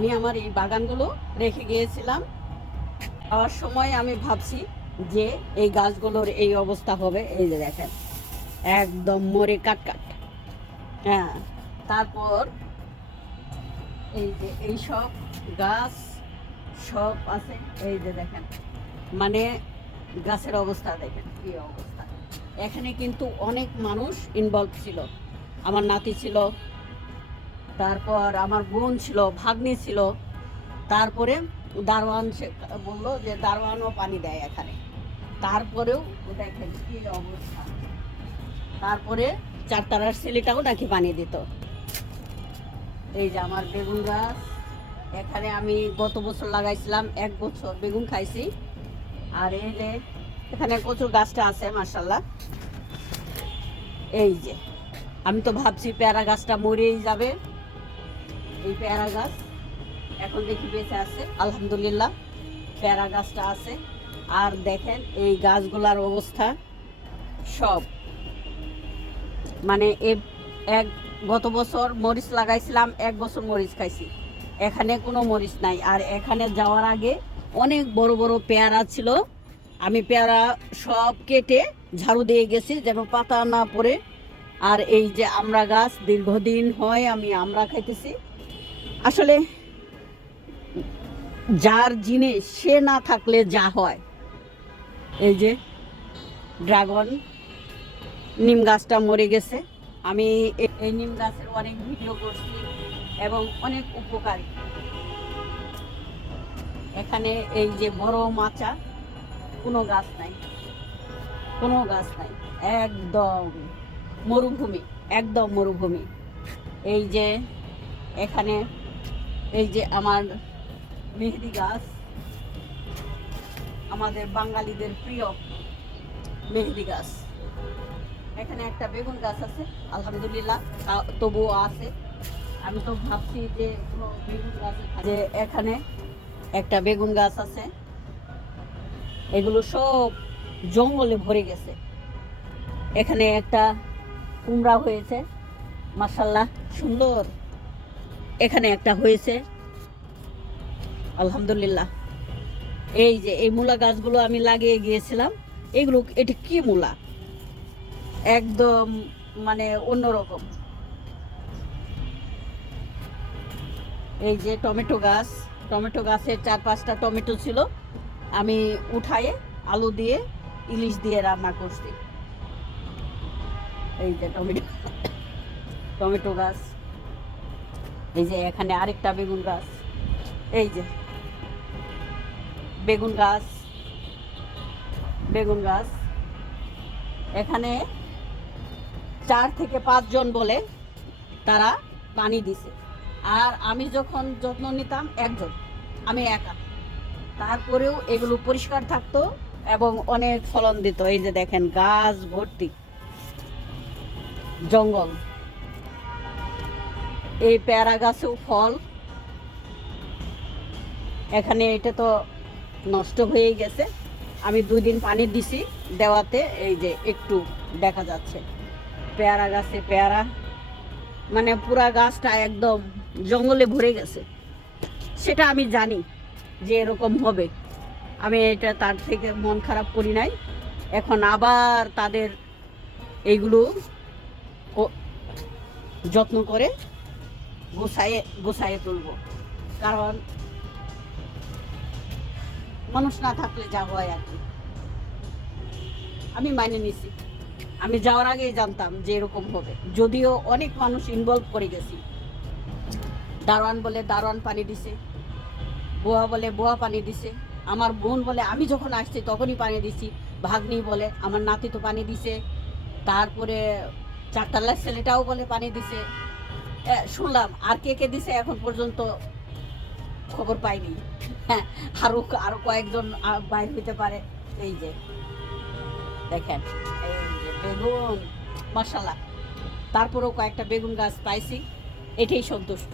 আমি আমার এই বাগানগুলো রেখে গিয়েছিলাম। যাওয়ার সময় আমি ভাবছি যে এই গাছগুলোর এই অবস্থা হবে, এই যে দেখেন, একদম মরে কাট কাট। হ্যাঁ তারপর এই যে এই সব গাছ সব আছে, এই যে দেখেন মানে গাছের অবস্থা দেখেন, কি অবস্থা। এখানে কিন্তু অনেক মানুষ ইনভলভ ছিল। আমার নাতি ছিল তারপর আমার বোন ছিল, ভাগ্নি ছিল। তারপরে দারোয়ান সে বলল যে, দারোয়ানও পানি দেয় এখানে। তারপরেও দেখেন কি অবস্থা? তারপরে চারতারার ছেলেটাও নাকি পানি দিত। এই যে আমার বেগুন গাছ। এখানে আমি গত বছর লাগাইছিলাম, এক বছর বেগুন খাইছি। আর এই যে এখানে কচুর গাছটা আছে মার্শাল্লাহ এই যে, আমি তো ভাবছি পেয়ারা গাছটা মরেই যাবে। এই পেয়ারা গাছ এখন দেখি বেঁচে আছে, আলহামদুলিল্লাহ, পেয়ারা গাছটা আছে। আর দেখেন এই গাছগুলার অবস্থা সব। মানে এক গত বছর মরিচ লাগাইছিলাম, এক বছর মরিচ খাইছি। এখানে কোনো মরিচ নাই। আর এখানে যাওয়ার আগে অনেক বড় বড় পেয়ারা ছিল। আমি পেয়ারা সব কেটে ঝাড়ু দিয়ে গেছি যেন পাতা না পড়ে। আর এই যে আমরা গাছ, দীর্ঘদিন হয় আমি আমরা খাইতেছি। আসলে যার জিনিস সে না থাকলে যা হয়। এই যে ড্রাগন নিম গাছটা মরে গেছে। আমি এই নিম গাছের অনেক ভিডিও করছি এবং অনেক উপকারী। এখানে এই যে বড় মাচা, কোনো গাছ নাই। কোনো গাছ নাই। একদম মরুভূমি একদম মরুভূমি। এই যে এখানে এই যে আমার মেহেদি গাছ, আমাদের বাঙালিদের প্রিয় মেহেদি গাছ। এখানে একটা বেগুন গাছ আছে, আলহামদুলিল্লাহ তবুও আছে। আমি তো ভাবছি যে বেগুন গাছ যে এখানে একটা বেগুন গাছ আছে। এগুলো সব জঙ্গলে ভরে গেছে। এখানে একটা কুমড়া হয়েছে। মাসাল্লাহ সুন্দর। এখানে একটা হয়েছে। আলহামদুলিল্লাহ। এই যে, এই মূলা গাছগুলো আমি লাগিয়ে গিয়েছিলাম, এগুলো, এটা কি মূলা? একদম মানে অন্যরকম। এই যে টমেটো গাছ, টমেটো গাছের চার পাঁচটা টমেটো ছিল। আমি উঠায়ে আলু দিয়ে ইলিশ দিয়ে রান্না করছি। এই যে টমেটো টমেটো গাছ। এই যে এখানে আরেকটা বেগুন গাছ। এই যে। বেগুন গাছ। বেগুন গাছ। এখানে চার থেকে পাঁচজন বলে তারা পানি দিছে। আর আমি যখন যত্ন নিতাম একজন, আমি একা। তারপরেও এগুলো পরিষ্কার থাকতো এবং অনেক ফলন দিত। এই যে দেখেন, গাছ ভর্তি। জঙ্গল। এই পেয়ারা গাছেও ফল। এখানে এটা তো নষ্ট হয়ে গেছে। আমি দুই দিন পানি দিছি, দেওয়াতে এই যে একটু দেখা যাচ্ছে। পেয়ারা গাছে পেয়ারা মানে পুরা গাছটা একদম জঙ্গলে ভরে গেছে। সেটা আমি জানি যে এরকম হবে। আমি এটা তার থেকে মন খারাপ করি নাই। এখন আবার তাদের এইগুলো যত্ন করে গোছায়ে গোছায়ে তুলব। কারণ মানুষ না থাকলে যা হয় আর কি। আমি মাইনে নিছি। আমি যাওয়ার আগেই জানতাম যে এরকম হবে। যদিও অনেক মানুষ ইনভলভ করে গেছি। দারোয়ান বলে, দারোয়ান পানি দিছে। বোয়া বলে, বোয়া পানি দিছে। আমার বোন বলে, আমি যখন আসছি তখনই পানি দিছি। ভাগ্নি বলে, আমার নাতি তো পানি দিছে। তারপরে চারতলার ছেলেটাও বলে, পানি দিছে। শুনলাম, আর কে কে দিছে এখন পর্যন্ত খবর পাইনি। হ্যাঁ আরও আরও কয়েকজন বাইর হইতে পারে। এই যে, দেখেন বেগুন মশালা তারপরেও কয়েকটা বেগুন গাছ পাইছি, এটাই সন্তুষ্ট।